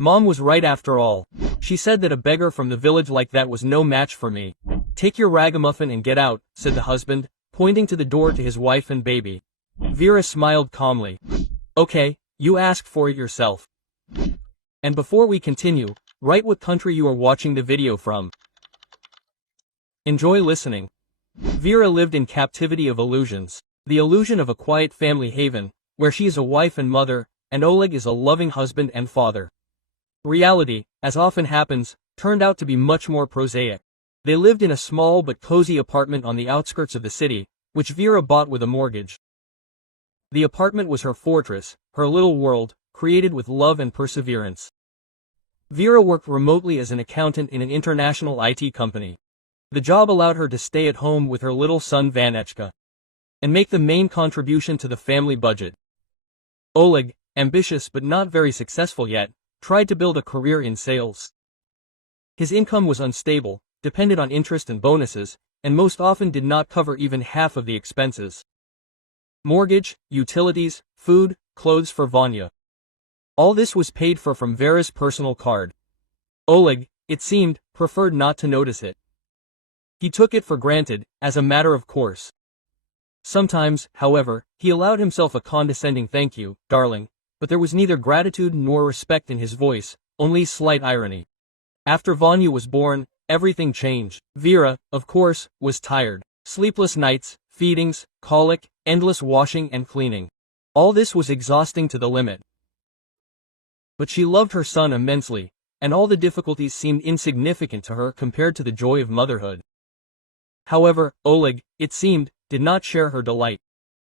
Mom was right after all. She said that a beggar from the village like that was no match for me. Take your ragamuffin and get out, said the husband, pointing to the door to his wife and baby. Vera smiled calmly. Okay, you asked for it yourself. And before we continue, write what country you are watching the video from. Enjoy listening. Vera lived in captivity of illusions. The illusion of a quiet family haven, where she is a wife and mother, and Oleg is a loving husband and father. Reality, as often happens, turned out to be much more prosaic. They lived in a small but cozy apartment on the outskirts of the city, which Vera bought with a mortgage. The apartment was her fortress, her little world, created with love and perseverance. Vera worked remotely as an accountant in an international IT company. The job allowed her to stay at home with her little son Vanechka and make the main contribution to the family budget. Oleg, ambitious but not very successful yet, tried to build a career in sales. His income was unstable, depended on interest and bonuses, and most often did not cover even half of the expenses. Mortgage, utilities, food, clothes for Vanya. All this was paid for from Vera's personal card. Oleg, it seemed, preferred not to notice it. He took it for granted, as a matter of course. Sometimes, however, he allowed himself a condescending thank you, darling, but there was neither gratitude nor respect in his voice, only slight irony. After Vanya was born, everything changed. Vera, of course, was tired. Sleepless nights, feedings, colic, endless washing and cleaning. All this was exhausting to the limit. But she loved her son immensely, and all the difficulties seemed insignificant to her compared to the joy of motherhood. However, Oleg, it seemed, did not share her delight.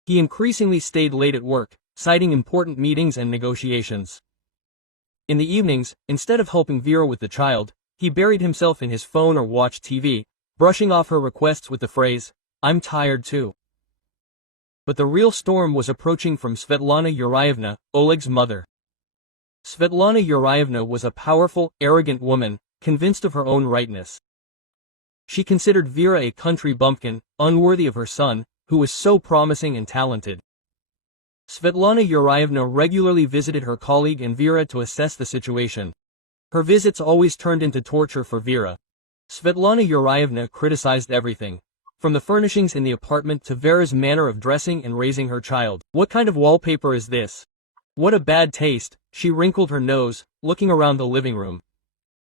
He increasingly stayed late at work, citing important meetings and negotiations. In the evenings, instead of helping Vera with the child, he buried himself in his phone or watched TV, brushing off her requests with the phrase, "I'm tired too." But the real storm was approaching from Svetlana Yurievna, Oleg's mother. Svetlana Yurievna was a powerful, arrogant woman, convinced of her own rightness. She considered Vera a country bumpkin, unworthy of her son, who was so promising and talented. Svetlana Yurievna regularly visited her colleague and Vera to assess the situation. Her visits always turned into torture for Vera. Svetlana Yurievna criticized everything, from the furnishings in the apartment to Vera's manner of dressing and raising her child. "What kind of wallpaper is this? What a bad taste," she wrinkled her nose, looking around the living room.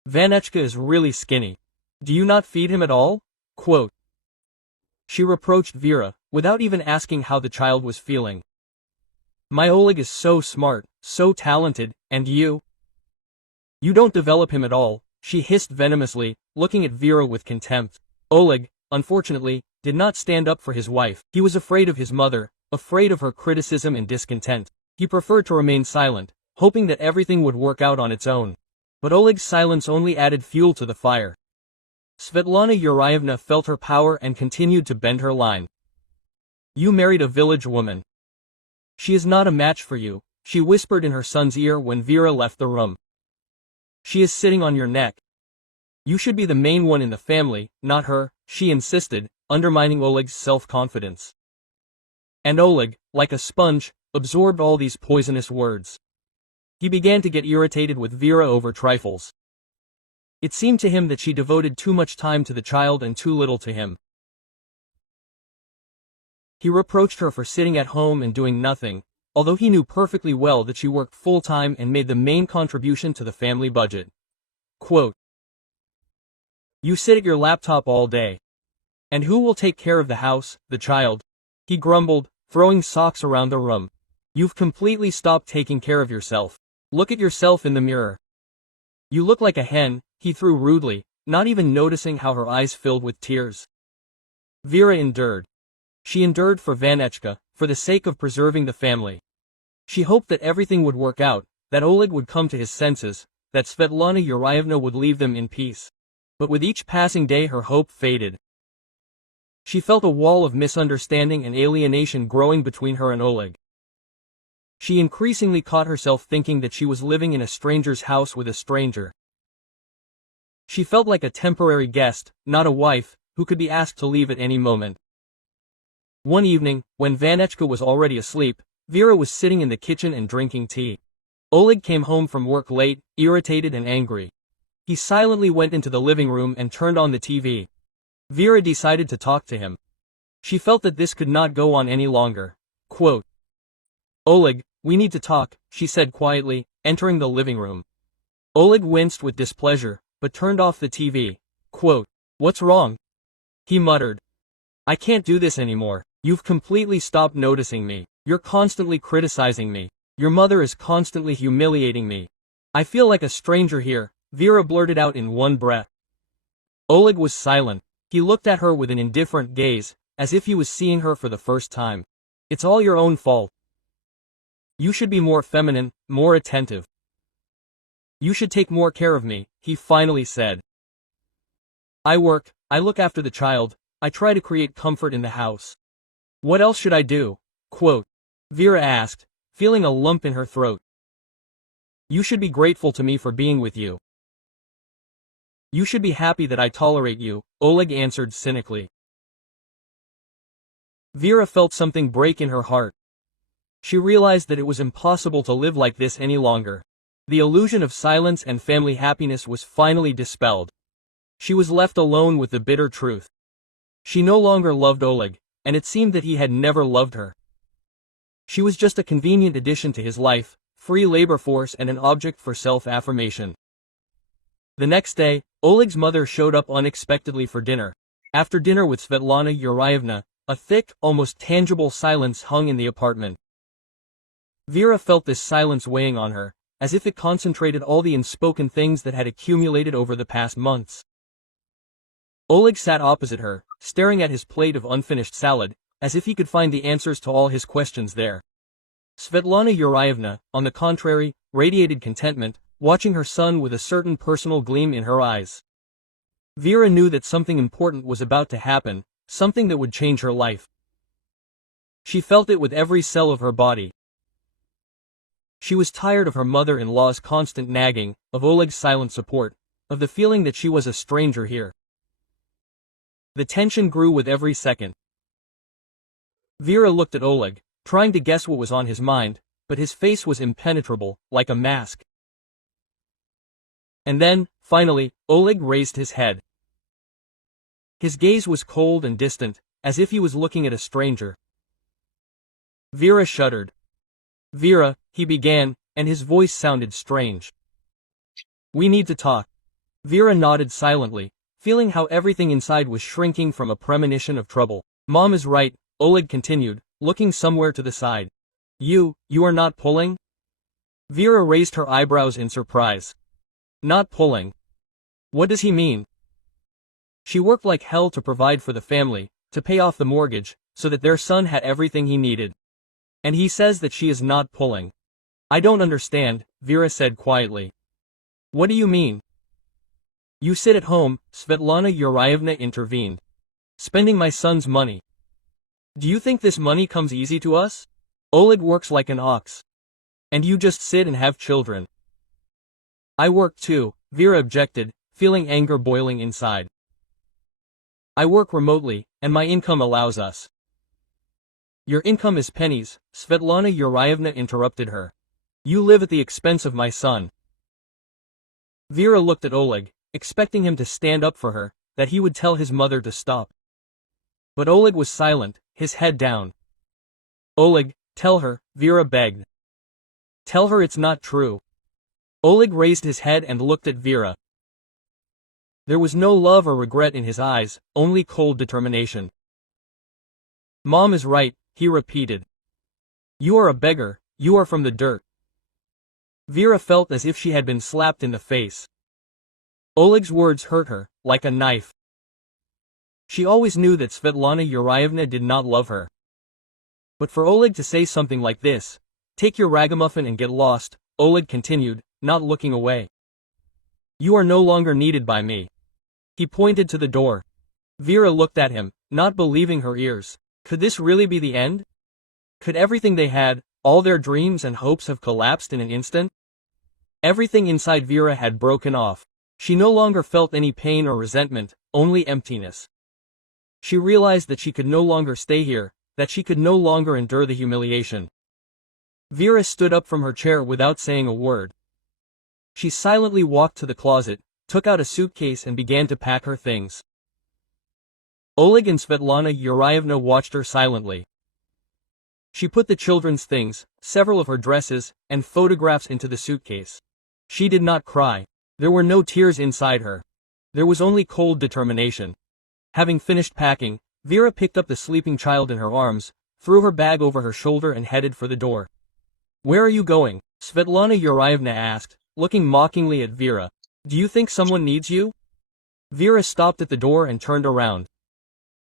"Vanechka is really skinny. Do you not feed him at all?" Quote. She reproached Vera, without even asking how the child was feeling. "My Oleg is so smart, so talented, and you? You don't develop him at all," she hissed venomously, looking at Vera with contempt. Oleg, unfortunately, did not stand up for his wife. He was afraid of his mother, afraid of her criticism and discontent. He preferred to remain silent, hoping that everything would work out on its own. But Oleg's silence only added fuel to the fire. Svetlana Yurievna felt her power and continued to bend her line. "You married a village woman. She is not a match for you," she whispered in her son's ear when Vera left the room. "She is sitting on your neck. You should be the main one in the family, not her," she insisted, undermining Oleg's self-confidence. And Oleg, like a sponge, absorbed all these poisonous words. He began to get irritated with Vera over trifles. It seemed to him that she devoted too much time to the child and too little to him. He reproached her for sitting at home and doing nothing, although he knew perfectly well that she worked full-time and made the main contribution to the family budget. Quote, "You sit at your laptop all day. And who will take care of the house, the child?" he grumbled, throwing socks around the room. "You've completely stopped taking care of yourself. Look at yourself in the mirror. You look like a hen," he threw rudely, not even noticing how her eyes filled with tears. Vera endured. She endured for Vanechka, for the sake of preserving the family. She hoped that everything would work out, that Oleg would come to his senses, that Svetlana Yurievna would leave them in peace. But with each passing day her hope faded. She felt a wall of misunderstanding and alienation growing between her and Oleg. She increasingly caught herself thinking that she was living in a stranger's house with a stranger. She felt like a temporary guest, not a wife, who could be asked to leave at any moment. One evening, when Vanechka was already asleep, Vera was sitting in the kitchen and drinking tea. Oleg came home from work late, irritated and angry. He silently went into the living room and turned on the TV. Vera decided to talk to him. She felt that this could not go on any longer. Quote, "Oleg, we need to talk," she said quietly, entering the living room. Oleg winced with displeasure, but turned off the TV. Quote, "What's wrong?" he muttered. "I can't do this anymore. You've completely stopped noticing me. You're constantly criticizing me. Your mother is constantly humiliating me. I feel like a stranger here," Vera blurted out in one breath. Oleg was silent. He looked at her with an indifferent gaze, as if he was seeing her for the first time. "It's all your own fault. You should be more feminine, more attentive. You should take more care of me," he finally said. "I work, I look after the child, I try to create comfort in the house. What else should I do?" Quote, Vera asked, feeling a lump in her throat. "You should be grateful to me for being with you. You should be happy that I tolerate you," Oleg answered cynically. Vera felt something break in her heart. She realized that it was impossible to live like this any longer. The illusion of silence and family happiness was finally dispelled. She was left alone with the bitter truth. She no longer loved Oleg, and it seemed that he had never loved her. She was just a convenient addition to his life, free labor force and an object for self-affirmation. The next day, Oleg's mother showed up unexpectedly for dinner. After dinner with Svetlana Yurievna, a thick, almost tangible silence hung in the apartment. Vera felt this silence weighing on her, as if it concentrated all the unspoken things that had accumulated over the past months. Oleg sat opposite her, staring at his plate of unfinished salad, as if he could find the answers to all his questions there. Svetlana Yurievna, on the contrary, radiated contentment, watching her son with a certain personal gleam in her eyes. Vera knew that something important was about to happen, something that would change her life. She felt it with every cell of her body. She was tired of her mother-in-law's constant nagging, of Oleg's silent support, of the feeling that she was a stranger here. The tension grew with every second. Vera looked at Oleg, trying to guess what was on his mind, but his face was impenetrable, like a mask. And then, finally, Oleg raised his head. His gaze was cold and distant, as if he was looking at a stranger. Vera shuddered. "Vera," he began, and his voice sounded strange. "We need to talk." Vera nodded silently, feeling how everything inside was shrinking from a premonition of trouble. "Mom is right," Oleg continued, looking somewhere to the side. You are not pulling?" Vera raised her eyebrows in surprise. "Not pulling? What does he mean?" She worked like hell to provide for the family, to pay off the mortgage, so that their son had everything he needed. And he says that she is not pulling. "I don't understand," Vera said quietly. "What do you mean?" "You sit at home," Svetlana Yurievna intervened. "Spending my son's money. Do you think this money comes easy to us? Oleg works like an ox. And you just sit and have children." "I work too," Vera objected, feeling anger boiling inside. "I work remotely, and my income allows us." "Your income is pennies," Svetlana Yurievna interrupted her. "You live at the expense of my son." Vera looked at Oleg, expecting him to stand up for her, that he would tell his mother to stop. But Oleg was silent, his head down. "Oleg, tell her," Vera begged. "Tell her it's not true." Oleg raised his head and looked at Vera. There was no love or regret in his eyes, only cold determination. "Mom is right," he repeated. "You are a beggar, you are from the dirt." Vera felt as if she had been slapped in the face. Oleg's words hurt her, like a knife. She always knew that Svetlana Yurievna did not love her. But for Oleg to say something like this, "Take your ragamuffin and get lost," Oleg continued, not looking away. "You are no longer needed by me." He pointed to the door. Vera looked at him, not believing her ears. Could this really be the end? Could everything they had, all their dreams and hopes have collapsed in an instant? Everything inside Vera had broken off. She no longer felt any pain or resentment, only emptiness. She realized that she could no longer stay here, that she could no longer endure the humiliation. Vera stood up from her chair without saying a word. She silently walked to the closet, took out a suitcase and began to pack her things. Oleg and Svetlana Yurievna watched her silently. She put the children's things, several of her dresses, and photographs into the suitcase. She did not cry. There were no tears inside her. There was only cold determination. Having finished packing, Vera picked up the sleeping child in her arms, threw her bag over her shoulder and headed for the door. "Where are you going?" Svetlana Yurievna asked, looking mockingly at Vera. "Do you think someone needs you?" Vera stopped at the door and turned around.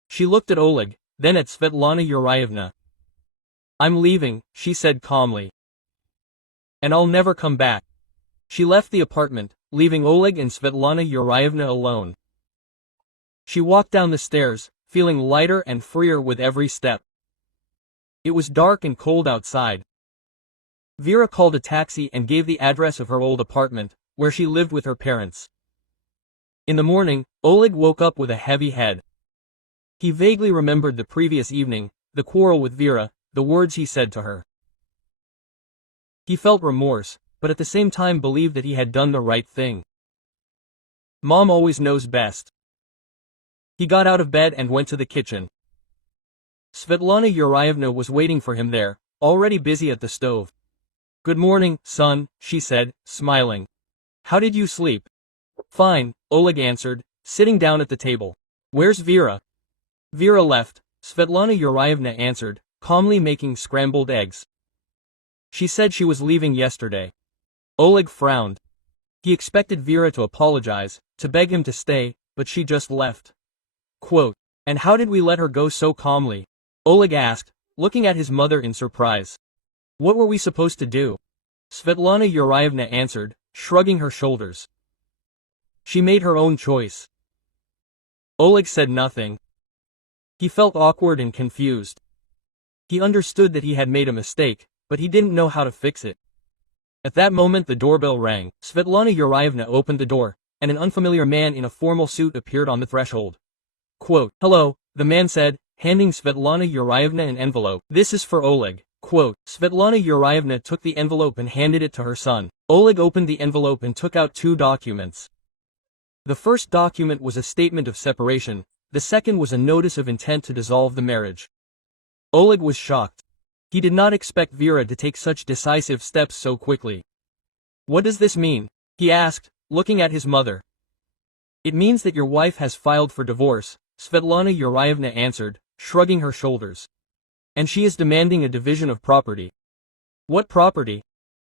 She looked at Oleg, then at Svetlana Yurievna. "I'm leaving," she said calmly. "And I'll never come back." She left the apartment, leaving Oleg and Svetlana Yurievna alone. She walked down the stairs, feeling lighter and freer with every step. It was dark and cold outside. Vera called a taxi and gave the address of her old apartment, where she lived with her parents. In the morning, Oleg woke up with a heavy head. He vaguely remembered the previous evening, the quarrel with Vera, the words he said to her. He felt remorse, but at the same time believed that he had done the right thing. Mom always knows best. He got out of bed and went to the kitchen. Svetlana Yurievna was waiting for him there, already busy at the stove. "Good morning, son," she said, smiling. "How did you sleep?" "Fine," Oleg answered, sitting down at the table. "Where's Vera?" "Vera left," Svetlana Yurievna answered, calmly making scrambled eggs. "She said she was leaving yesterday." Oleg frowned. He expected Vera to apologize, to beg him to stay, but she just left. Quote, "And how did we let her go so calmly?" Oleg asked, looking at his mother in surprise. "What were we supposed to do?" Svetlana Yurievna answered, shrugging her shoulders. "She made her own choice." Oleg said nothing. He felt awkward and confused. He understood that he had made a mistake, but he didn't know how to fix it. At that moment the doorbell rang. Svetlana Yurievna opened the door, and an unfamiliar man in a formal suit appeared on the threshold. Quote, "Hello," the man said, handing Svetlana Yurievna an envelope. "This is for Oleg." Quote, Svetlana Yurievna took the envelope and handed it to her son. Oleg opened the envelope and took out two documents. The first document was a statement of separation, the second was a notice of intent to dissolve the marriage. Oleg was shocked. He did not expect Vera to take such decisive steps so quickly. "What does this mean?" he asked, looking at his mother. "It means that your wife has filed for divorce," Svetlana Yurievna answered, shrugging her shoulders. "And she is demanding a division of property." "What property?"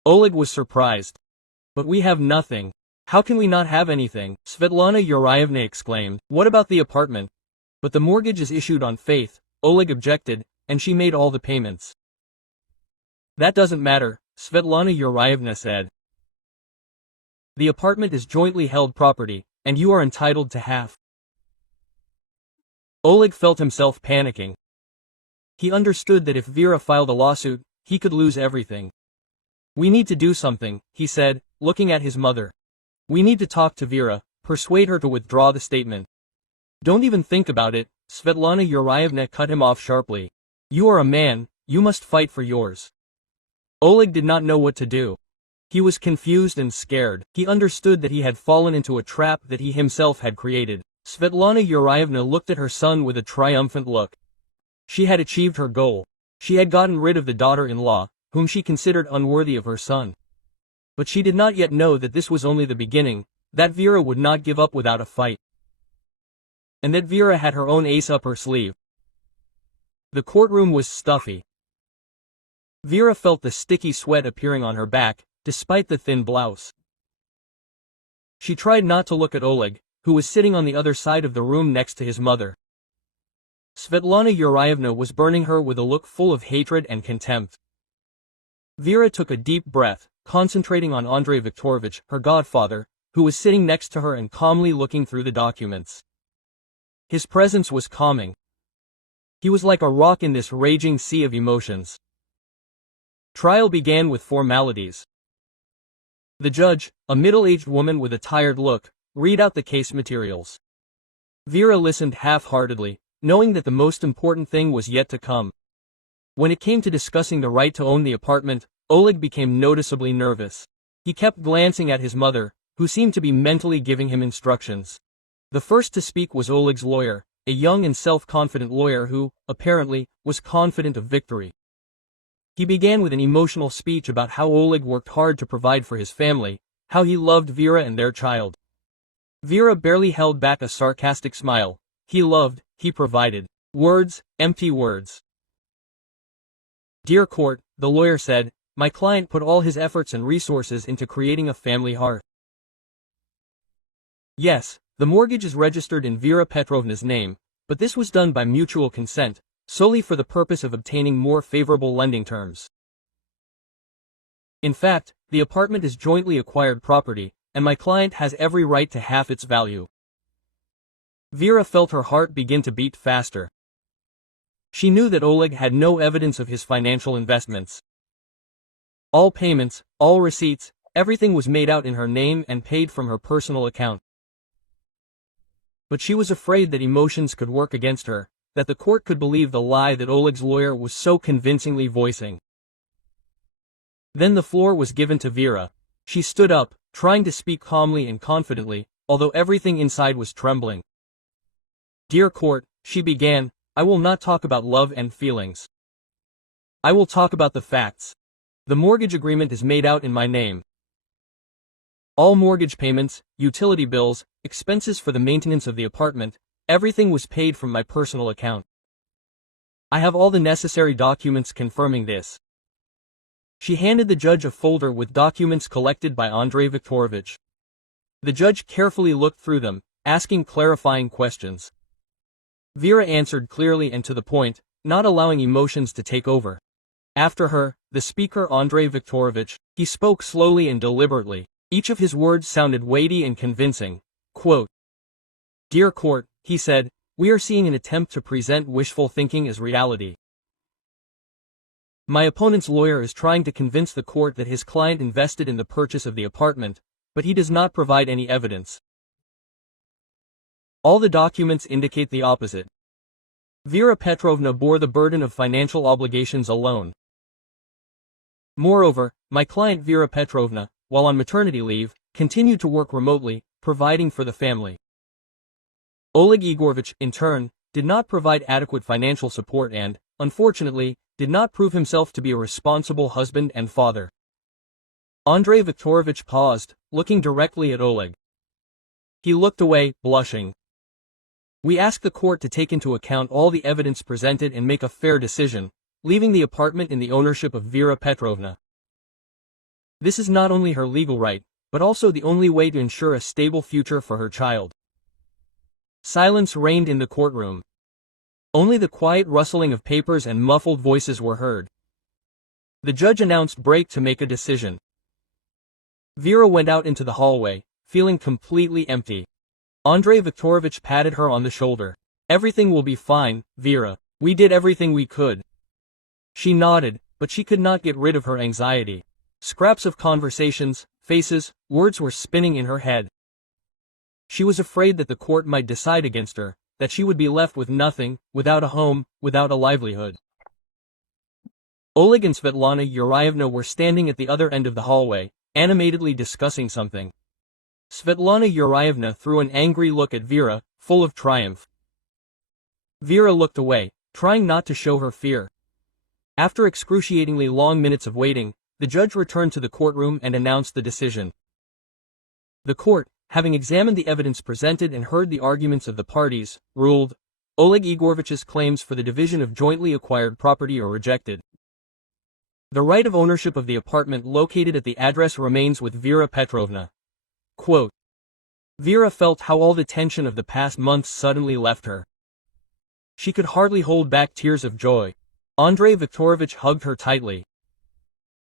Oleg was surprised. "But we have nothing." "How can we not have anything?" Svetlana Yurievna exclaimed. "What about the apartment?" "But the mortgage is issued on faith," Oleg objected, "and she made all the payments." "That doesn't matter," Svetlana Yurievna said. "The apartment is jointly held property, and you are entitled to half." Oleg felt himself panicking. He understood that if Vera filed a lawsuit, he could lose everything. "We need to do something," he said, looking at his mother. "We need to talk to Vera, persuade her to withdraw the statement." "Don't even think about it," Svetlana Yurievna cut him off sharply. "You are a man, you must fight for yours." Oleg did not know what to do. He was confused and scared. He understood that he had fallen into a trap that he himself had created. Svetlana Yurievna looked at her son with a triumphant look. She had achieved her goal. She had gotten rid of the daughter-in-law, whom she considered unworthy of her son. But she did not yet know that this was only the beginning, that Vera would not give up without a fight. And that Vera had her own ace up her sleeve. The courtroom was stuffy. Vera felt the sticky sweat appearing on her back, despite the thin blouse. She tried not to look at Oleg, who was sitting on the other side of the room next to his mother. Svetlana Yurievna was burning her with a look full of hatred and contempt. Vera took a deep breath, concentrating on Andrei Viktorovich, her godfather, who was sitting next to her and calmly looking through the documents. His presence was calming. He was like a rock in this raging sea of emotions. Trial began with formalities. The judge, a middle-aged woman with a tired look, read out the case materials. Vera listened half-heartedly, knowing that the most important thing was yet to come. When it came to discussing the right to own the apartment, Oleg became noticeably nervous. He kept glancing at his mother, who seemed to be mentally giving him instructions. The first to speak was Oleg's lawyer, a young and self-confident lawyer who, apparently, was confident of victory. He began with an emotional speech about how Oleg worked hard to provide for his family, how he loved Vera and their child. Vera barely held back a sarcastic smile. He loved, he provided. Words, empty words. "Dear court," the lawyer said, "my client put all his efforts and resources into creating a family hearth. Yes, the mortgage is registered in Vera Petrovna's name, but this was done by mutual consent, solely for the purpose of obtaining more favorable lending terms. In fact, the apartment is jointly acquired property, and my client has every right to half its value." Vera felt her heart begin to beat faster. She knew that Oleg had no evidence of his financial investments. All payments, all receipts, everything was made out in her name and paid from her personal account. But she was afraid that emotions could work against her, that the court could believe the lie that Oleg's lawyer was so convincingly voicing. Then the floor was given to Vera. She stood up, trying to speak calmly and confidently, although everything inside was trembling. "Dear court," she began, "I will not talk about love and feelings. I will talk about the facts. The mortgage agreement is made out in my name. All mortgage payments, utility bills, expenses for the maintenance of the apartment, everything was paid from my personal account. I have all the necessary documents confirming this." She handed the judge a folder with documents collected by Andrei Viktorovich. The judge carefully looked through them, asking clarifying questions. Vera answered clearly and to the point, not allowing emotions to take over. After her, the speaker Andrei Viktorovich, he spoke slowly and deliberately. Each of his words sounded weighty and convincing. Quote, "Dear court," he said, "we are seeing an attempt to present wishful thinking as reality. My opponent's lawyer is trying to convince the court that his client invested in the purchase of the apartment, but he does not provide any evidence. All the documents indicate the opposite. Vera Petrovna bore the burden of financial obligations alone. Moreover, my client Vera Petrovna, while on maternity leave, continued to work remotely, providing for the family. Oleg Igorovich, in turn, did not provide adequate financial support and, unfortunately, did not prove himself to be a responsible husband and father." Andrei Viktorovich paused, looking directly at Oleg. He looked away, blushing. "We ask the court to take into account all the evidence presented and make a fair decision, leaving the apartment in the ownership of Vera Petrovna. This is not only her legal right, but also the only way to ensure a stable future for her child." Silence reigned in the courtroom. Only the quiet rustling of papers and muffled voices were heard. The judge announced break to make a decision. Vera went out into the hallway, feeling completely empty. Andrei Viktorovich patted her on the shoulder. "Everything will be fine, Vera. We did everything we could." She nodded, but she could not get rid of her anxiety. Scraps of conversations, faces, words were spinning in her head. She was afraid that the court might decide against her, that she would be left with nothing, without a home, without a livelihood. Oleg and Svetlana Yurievna were standing at the other end of the hallway, animatedly discussing something. Svetlana Yurievna threw an angry look at Vera, full of triumph. Vera looked away, trying not to show her fear. After excruciatingly long minutes of waiting, the judge returned to the courtroom and announced the decision. The court, having examined the evidence presented and heard the arguments of the parties, ruled, Oleg Igorovich's claims for the division of jointly acquired property are rejected. The right of ownership of the apartment located at the address remains with Vera Petrovna. Quote, Vera felt how all the tension of the past months suddenly left her. She could hardly hold back tears of joy. Andrei Viktorovich hugged her tightly.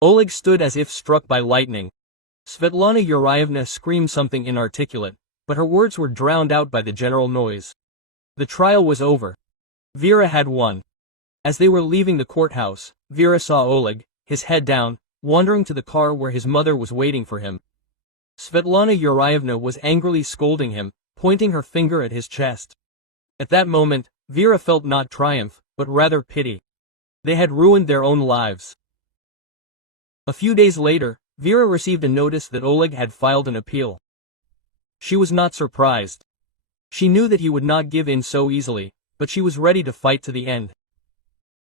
Oleg stood as if struck by lightning. Svetlana Yurievna screamed something inarticulate, but her words were drowned out by the general noise. The trial was over. Vera had won. As they were leaving the courthouse, Vera saw Oleg, his head down, wandering to the car where his mother was waiting for him. Svetlana Yurievna was angrily scolding him, pointing her finger at his chest. At that moment, Vera felt not triumph, but rather pity. They had ruined their own lives. A few days later, Vera received a notice that Oleg had filed an appeal. She was not surprised. She knew that he would not give in so easily, but she was ready to fight to the end.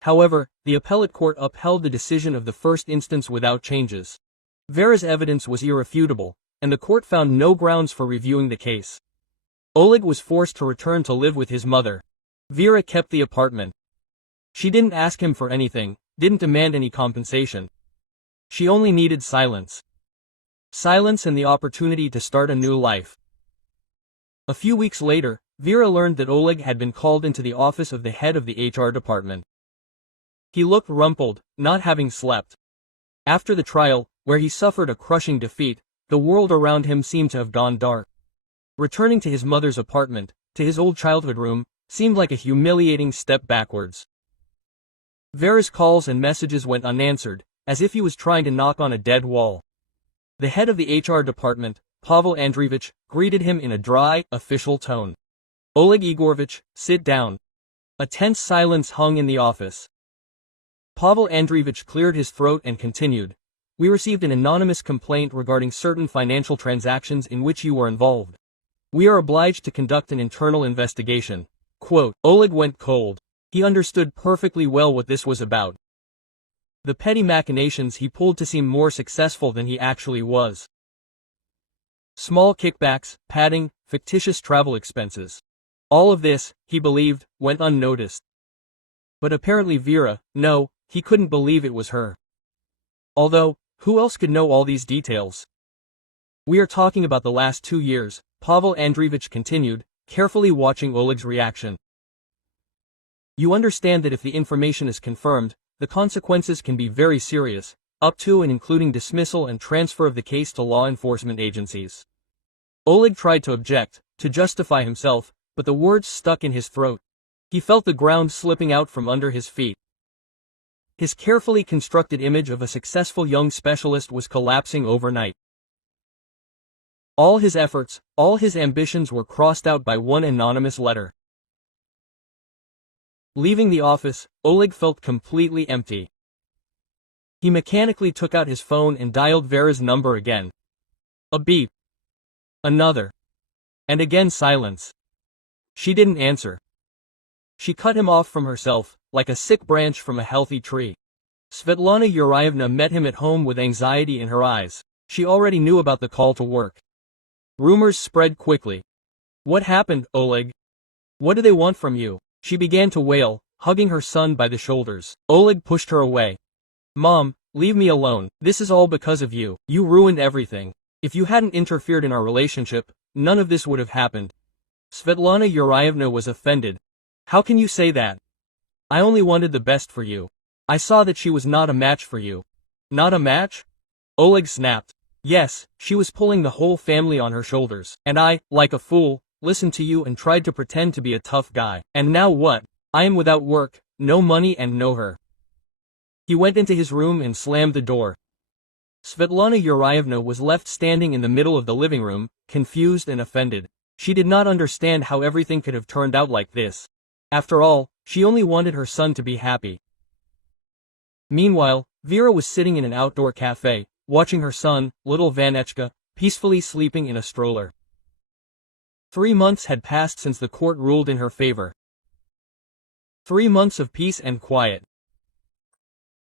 However, the appellate court upheld the decision of the first instance without changes. Vera's evidence was irrefutable, and the court found no grounds for reviewing the case. Oleg was forced to return to live with his mother. Vera kept the apartment. She didn't ask him for anything, didn't demand any compensation. She only needed silence. Silence and the opportunity to start a new life. A few weeks later, Vera learned that Oleg had been called into the office of the head of the HR department. He looked rumpled, not having slept. After the trial, where he suffered a crushing defeat, the world around him seemed to have gone dark. Returning to his mother's apartment, to his old childhood room, seemed like a humiliating step backwards. Vera's calls and messages went unanswered, as if he was trying to knock on a dead wall. The head of the HR department, Pavel Andreevich, greeted him in a dry, official tone. "Oleg Igorovich, sit down." A tense silence hung in the office. Pavel Andreevich cleared his throat and continued. "We received an anonymous complaint regarding certain financial transactions in which you were involved. We are obliged to conduct an internal investigation." Quote, Oleg went cold. He understood perfectly well what this was about. The petty machinations he pulled to seem more successful than he actually was. Small kickbacks, padding, fictitious travel expenses. All of this, he believed, went unnoticed. But apparently Vera, no, he couldn't believe it was her. Although, who else could know all these details? "We are talking about the last 2 years, Pavel Andreevich continued, carefully watching Oleg's reaction. "You understand that if the information is confirmed, the consequences can be very serious, up to and including dismissal and transfer of the case to law enforcement agencies." Oleg tried to object, to justify himself, but the words stuck in his throat. He felt the ground slipping out from under his feet. His carefully constructed image of a successful young specialist was collapsing overnight. All his efforts, all his ambitions were crossed out by one anonymous letter. Leaving the office, Oleg felt completely empty. He mechanically took out his phone and dialed Vera's number again. A beep. Another. And again silence. She didn't answer. She cut him off from herself, like a sick branch from a healthy tree. Svetlana Yurievna met him at home with anxiety in her eyes. She already knew about the call to work. Rumors spread quickly. "What happened, Oleg? What do they want from you?" She began to wail, hugging her son by the shoulders. Oleg pushed her away. "Mom, leave me alone. This is all because of you. You ruined everything. If you hadn't interfered in our relationship, none of this would have happened." Svetlana Yurievna was offended. "How can you say that? I only wanted the best for you. I saw that she was not a match for you." "Not a match?" Oleg snapped. "Yes, she was pulling the whole family on her shoulders, and I, like a fool, listened to you and tried to pretend to be a tough guy. And now what? I am without work, no money and no her." He went into his room and slammed the door. Svetlana Yurievna was left standing in the middle of the living room, confused and offended. She did not understand how everything could have turned out like this. After all, she only wanted her son to be happy. Meanwhile, Vera was sitting in an outdoor cafe, watching her son, little Vanechka, peacefully sleeping in a stroller. 3 months had passed since the court ruled in her favor. 3 months of peace and quiet.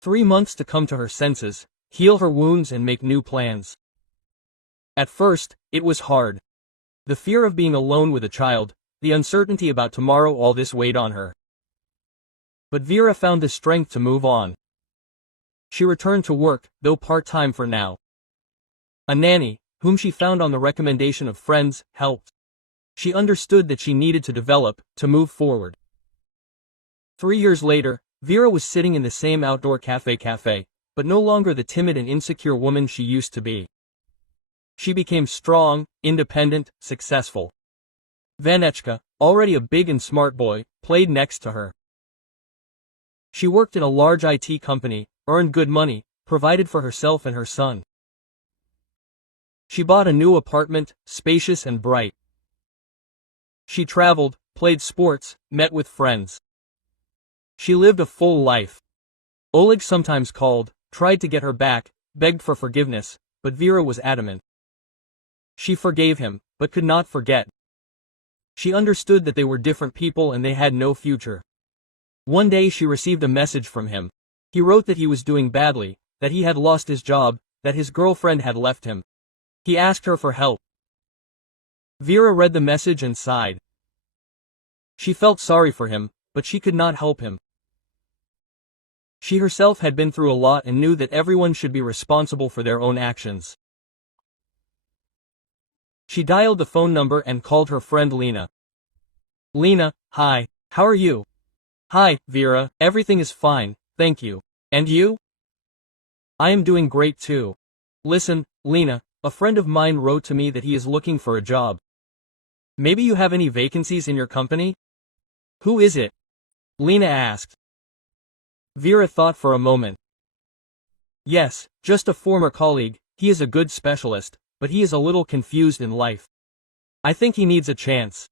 3 months to come to her senses, heal her wounds and make new plans. At first, it was hard. The fear of being alone with a child, the uncertainty about tomorrow, all this weighed on her. But Vera found the strength to move on. She returned to work, though part-time for now. A nanny, whom she found on the recommendation of friends, helped. She understood that she needed to develop, to move forward. 3 years later, Vera was sitting in the same outdoor cafe, but no longer the timid and insecure woman she used to be. She became strong, independent, successful. Vanechka, already a big and smart boy, played next to her. She worked in a large IT company, earned good money, provided for herself and her son. She bought a new apartment, spacious and bright. She traveled, played sports, met with friends. She lived a full life. Oleg sometimes called, tried to get her back, begged for forgiveness, but Vera was adamant. She forgave him, but could not forget. She understood that they were different people and they had no future. One day she received a message from him. He wrote that he was doing badly, that he had lost his job, that his girlfriend had left him. He asked her for help. Vera read the message and sighed. She felt sorry for him, but she could not help him. She herself had been through a lot and knew that everyone should be responsible for their own actions. She dialed the phone number and called her friend Lena. Lena, hi, how are you? Hi, Vera, everything is fine, thank you. And you? I am doing great too. Listen, Lena, a friend of mine wrote to me that he is looking for a job. Maybe you have any vacancies in your company? Who is it? Lena asked. Vera thought for a moment. Yes, just a former colleague, he is a good specialist, but he is a little confused in life. I think he needs a chance.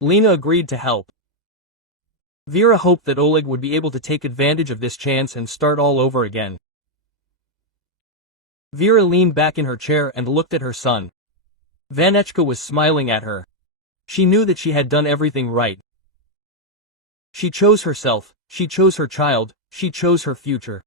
Lena agreed to help. Vera hoped that Oleg would be able to take advantage of this chance and start all over again. Vera leaned back in her chair and looked at her son. Vanechka was smiling at her. She knew that she had done everything right. She chose herself, she chose her child, she chose her future.